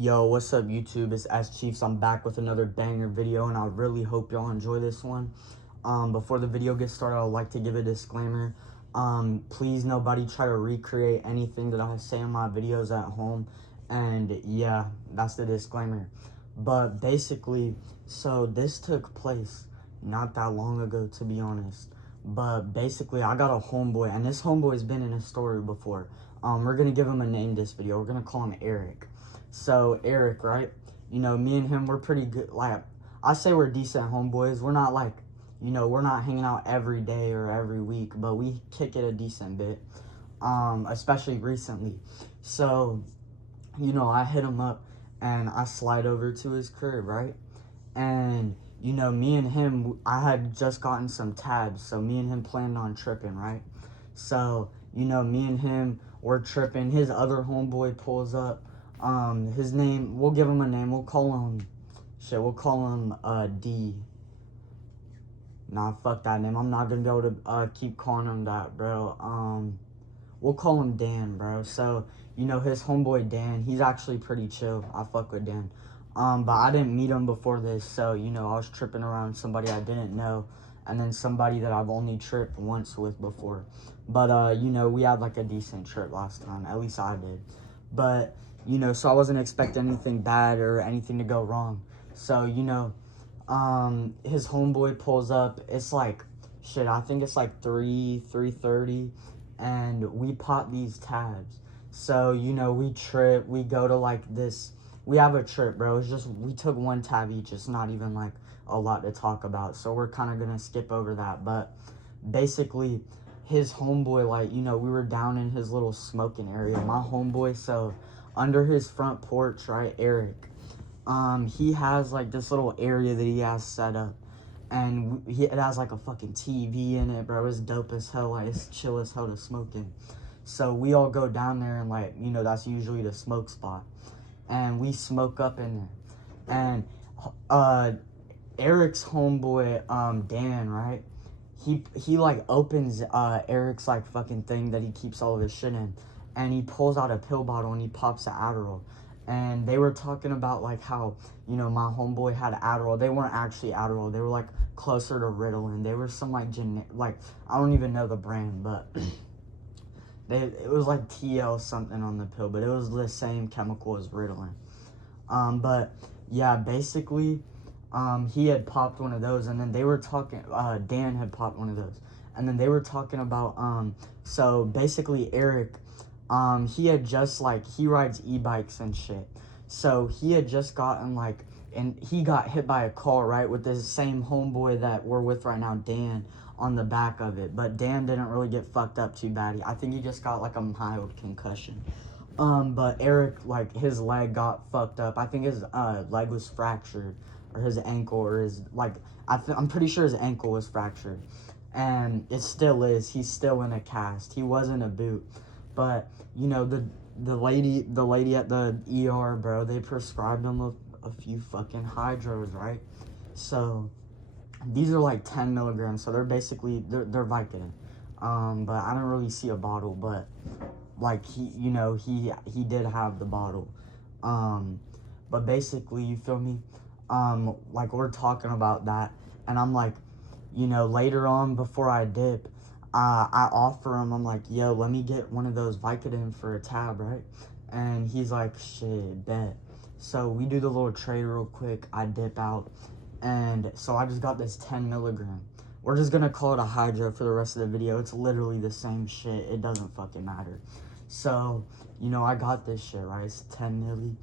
Yo, what's up YouTube? It's S Chiefs. I'm back with another banger video and I really hope y'all enjoy this one. Before the video gets started, I'd like to give a disclaimer. Please nobody try to recreate anything that I say in my videos at home. And yeah, that's the disclaimer. But basically, so this took place not that long ago, to be honest. But basically, I got a homeboy, and this homeboy's been in a story before. We're gonna give him a name this video. We're gonna call him Eric. So Eric, right? You know, me and him, we're pretty good. Like, I say we're decent homeboys. We're not like, you know, we're not hanging out every day or every week, but we kick it a decent bit, especially recently. So, you know, I hit him up and I slide over to his crib, right? And, you know, me and him, I had just gotten some tabs, so me and him planned on tripping, right? So, you know, me and him, we're tripping. His other homeboy pulls up. His name, we'll give him a name. We'll call him D. Nah, fuck that name. I'm not gonna be able to keep calling him that, bro. We'll call him Dan, bro. So, you know, his homeboy Dan, he's actually pretty chill. I fuck with Dan. But I didn't meet him before this, so, you know, I was tripping around somebody I didn't know, and then somebody that I've only tripped once with before. But, you know, we had, like, a decent trip last time. At least I did. But, you know, so I wasn't expecting anything bad or anything to go wrong. So, you know, his homeboy pulls up. It's like, shit, I think it's like 3:30, and we pop these tabs. So, you know, we trip. We go to, like, this. We have a trip, bro. It's just, we took one tab each. It's not even, like, a lot to talk about. So we're kind of going to skip over that. But basically, his homeboy, like, you know, we were down in his little smoking area. My homeboy, so under his front porch, right, Eric, he has, like, this little area that he has set up. And it has, like, a fucking TV in it, bro. It's dope as hell. Like, it's chill as hell to smoke in. So we all go down there and, like, you know, that's usually the smoke spot. And we smoke up in there. And Eric's homeboy, Dan, right? He like opens Eric's like fucking thing that he keeps all of his shit in, and he pulls out a pill bottle and he pops an Adderall. And they were talking about like how, you know, my homeboy had Adderall. They weren't actually Adderall. They were like closer to Ritalin. They were some like like I don't even know the brand, but it was like TL something on the pill, but it was the same chemical as Ritalin. But yeah, basically, he had popped one of those, and then they were talking, Dan had popped one of those, and then they were talking about, so basically Eric, he had just, like, he rides e-bikes and shit, so he had just gotten, like, and he got hit by a car, right, with this same homeboy that we're with right now, Dan, on the back of it, but Dan didn't really get fucked up too bad. I think he just got, like, a mild concussion. But Eric, like, his leg got fucked up. I think his, leg was fractured, or his ankle, or his, like, I'm pretty sure his ankle was fractured, and it still is. He's still in a cast. He was in a boot, but, you know, the lady at the ER, bro, they prescribed him a few fucking hydros, right? So, these are, like, 10 milligrams, so they're basically, they're Vicodin, but I don't really see a bottle, but, like, he, you know, he did have the bottle, but basically, you feel me, like, we're talking about that, and I'm like, you know, later on, before I dip, I offer him, I'm like, yo, let me get one of those Vicodin for a tab, right? And he's like, shit, bet. So we do the little trade real quick, I dip out, and so I just got this 10 milligram. We're just gonna call it a hydro for the rest of the video. It's literally the same shit. It doesn't fucking matter. So, you know, I got this shit, right? It's 10 milli.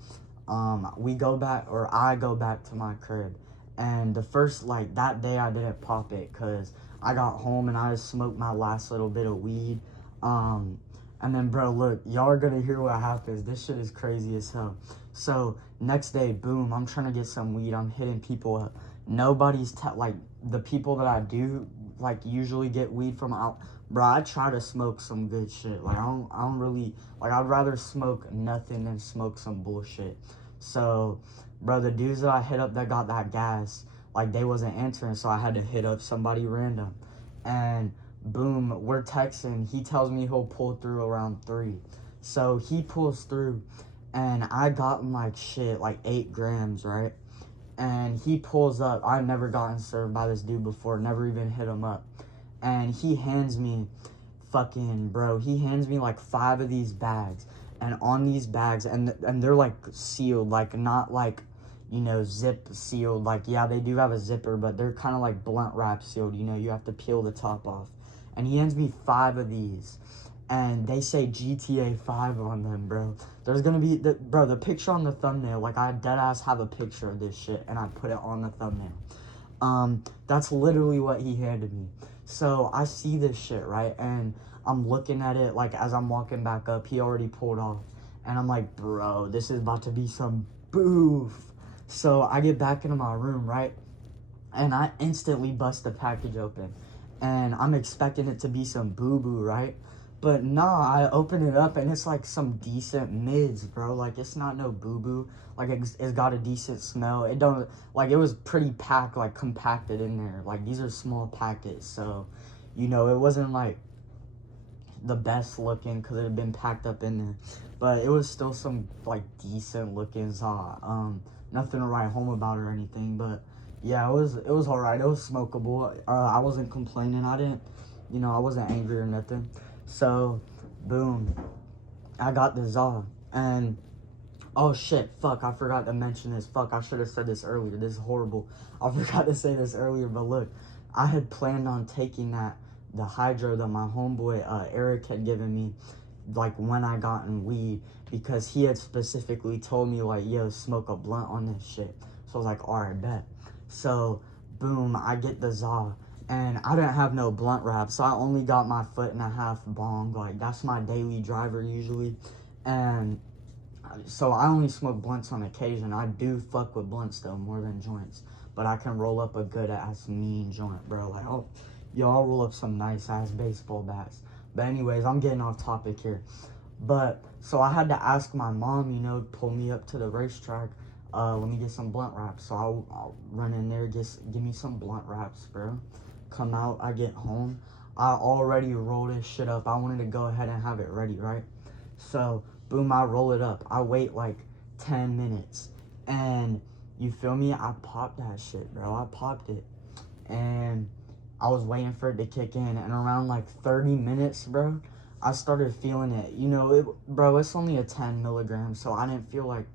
I go back to my crib. And the first, like, that day I didn't pop it because I got home and I just smoked my last little bit of weed. And then, bro, look, y'all are gonna hear what happens. This shit is crazy as hell. So, next day, boom, I'm trying to get some weed. I'm hitting people up. Nobody's, like, the people that I do, like, usually get weed from out, bro, I try to smoke some good shit. Like, I don't really, like, I'd rather smoke nothing than smoke some bullshit. So, bro, the dudes that I hit up that got that gas, like, they wasn't answering, so I had to hit up somebody random. And boom, we're texting. He tells me he'll pull through around 3. So he pulls through, and I got him like shit, like 8 grams, right? And he pulls up. I've never gotten served by this dude before, never even hit him up. And he hands me he hands me like 5 of these bags. And on these bags, and they're like sealed, like not like, you know, zip sealed. Like, yeah, they do have a zipper, but they're kind of like blunt wrap sealed. You know, you have to peel the top off. And he hands me 5 of these. And they say GTA 5 on them, bro. There's gonna be, the picture on the thumbnail, like, I deadass have a picture of this shit, and I put it on the thumbnail. That's literally what he handed me. So, I see this shit, right? And I'm looking at it, like, as I'm walking back up, he already pulled off. And I'm like, bro, this is about to be some boof. So, I get back into my room, right? And I instantly bust the package open. And I'm expecting it to be some boo-boo, right? But nah, I open it up and it's like some decent mids, bro. Like, it's not no boo-boo. Like, it's got a decent smell. It don't, like, it was pretty packed, like, compacted in there. Like, these are small packets, so, you know, it wasn't, like, the best looking because it had been packed up in there. But it was still some, like, decent looking Zaw. Nothing to write home about or anything, but yeah, it was alright. It was smokable. I wasn't complaining. I wasn't angry or nothing. So, boom, I got the Zaw, and oh shit, fuck, I forgot to mention this. Fuck, I should have said this earlier. This is horrible. I forgot to say this earlier, but look, I had planned on taking the hydro that my homeboy Eric had given me, like, when I got in weed, because he had specifically told me, like, yo, smoke a blunt on this shit. So I was like, alright, bet. So, boom, I get the Zaw, and I didn't have no blunt wrap, so I only got my 1.5 bong. Like, that's my daily driver usually, and so I only smoke blunts on occasion. I do fuck with blunts though, more than joints, but I can roll up a good ass mean joint, bro. Like, I'll roll up some nice ass baseball bats. But anyways, I'm getting off topic here. But so I had to ask my mom, you know, pull me up to the racetrack. Let me get some blunt wraps. So I'll run in there, give me some blunt wraps, bro. Come out, I get home. I already rolled this shit up. I wanted to go ahead and have it ready, right? So, boom, I roll it up. I wait like 10 minutes. And, you feel me? I popped that shit, bro. I popped it. And I was waiting for it to kick in. And around like 30 minutes, bro, I started feeling it. You know, bro, it's only a 10 milligrams. So I didn't feel like,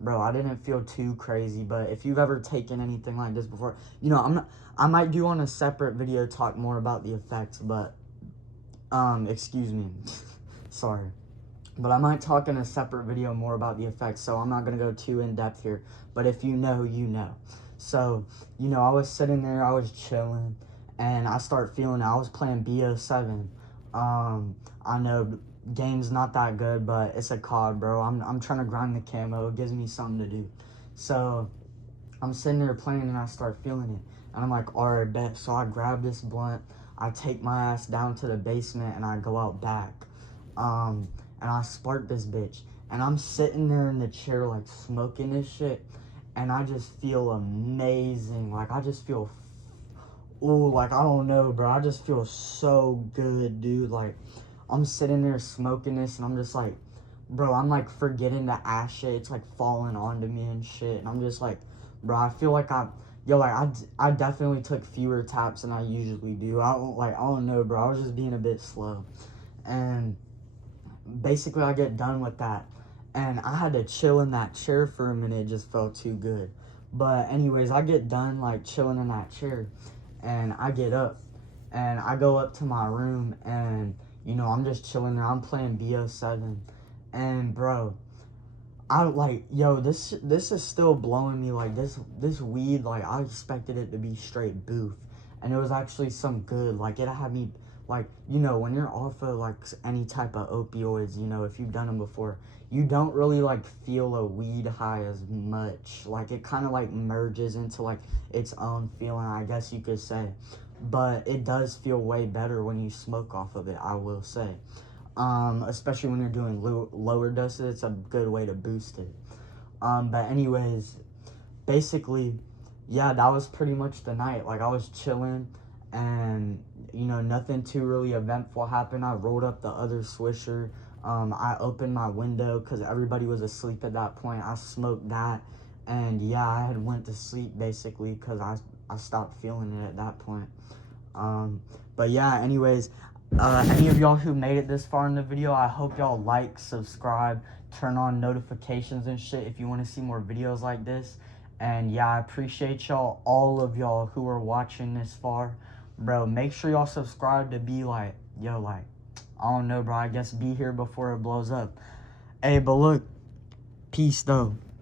bro, I didn't feel too crazy. But if you've ever taken anything like this before, you know, I might do on a separate video talk more about the effects. But, excuse me. Sorry. But I might talk in a separate video more about the effects, so I'm not going to go too in-depth here. But if you know, you know. So, you know, I was sitting there, I was chilling, and I start feeling it. I was playing BO7. I know game's not that good, but it's a COD, bro. I'm trying to grind the camo. It gives me something to do. So, I'm sitting there playing, and I start feeling it. And I'm like, alright, bet. So I grab this blunt, I take my ass down to the basement, and I go out back. And I spark this bitch, and I'm sitting there in the chair, like, smoking this shit, and I just feel amazing. Like, I just feel, like, I don't know, bro, I just feel so good, dude. Like, I'm sitting there smoking this, and I'm just like, bro, I'm, like, forgetting the ash shit. It's, like, falling onto me and shit, and I'm just like, bro, I feel like I definitely took fewer taps than I usually do. I don't know, bro, I was just being a bit slow, and basically I get done with that, and I had to chill in that chair for a minute. It just felt too good. But anyways, I get done like chilling in that chair, and I get up and I go up to my room, and you know, I'm just chilling there. I'm playing BO7, and bro, I like, yo, this is still blowing me. Like, this weed, like, I expected it to be straight boof, and it was actually some good. Like, it had me, like, you know, when you're off of, like, any type of opioids, you know, if you've done them before, you don't really, like, feel a weed high as much. Like, it kind of, like, merges into, like, its own feeling, I guess you could say. But it does feel way better when you smoke off of it, I will say. Especially when you're doing lower doses, it's a good way to boost it. But anyways, basically, yeah, that was pretty much the night. Like, I was chilling, and, you know, nothing too really eventful happened. I rolled up the other Swisher. I opened my window because everybody was asleep at that point. I smoked that, and yeah, I had went to sleep basically because I stopped feeling it at that point. But yeah, anyways, any of y'all who made it this far in the video, I hope y'all like, subscribe, turn on notifications and shit if you want to see more videos like this. And yeah, I appreciate y'all, all of y'all who are watching this far. Bro, make sure y'all subscribe to be like, yo, like, I don't know, bro, I guess be here before it blows up. Hey, but look, peace though.